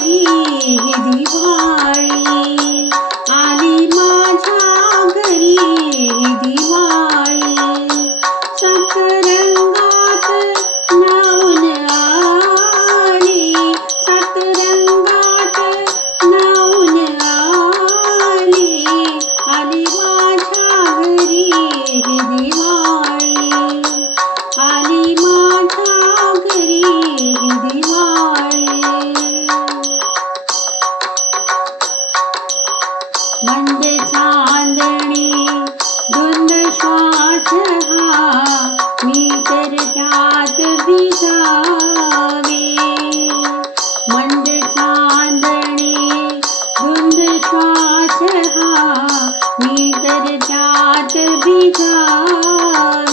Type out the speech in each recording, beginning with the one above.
querido. রাতের বিদায়।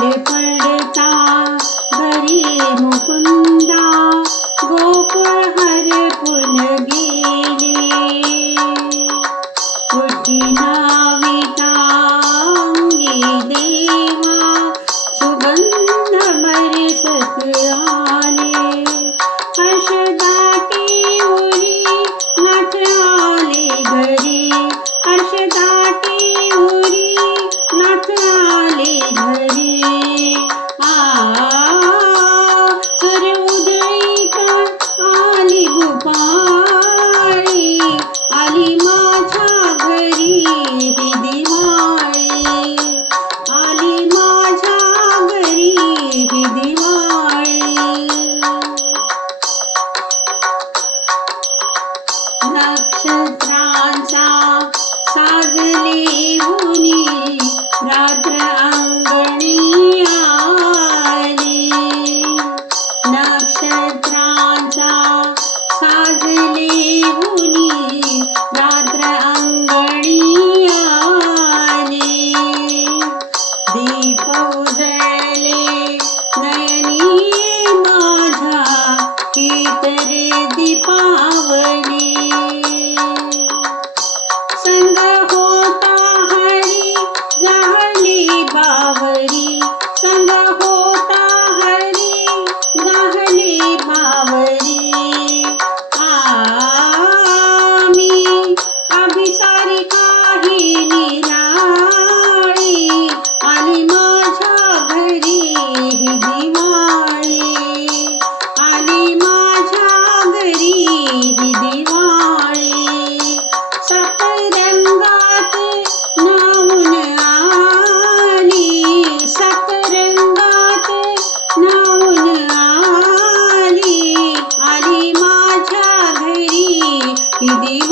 पण्डिता भरीकुन्दा गोपरि पुनगि पठिनामिता गी देवा सुगन्ध मरे शतया अशदा के ने भरी अशदा you Didi.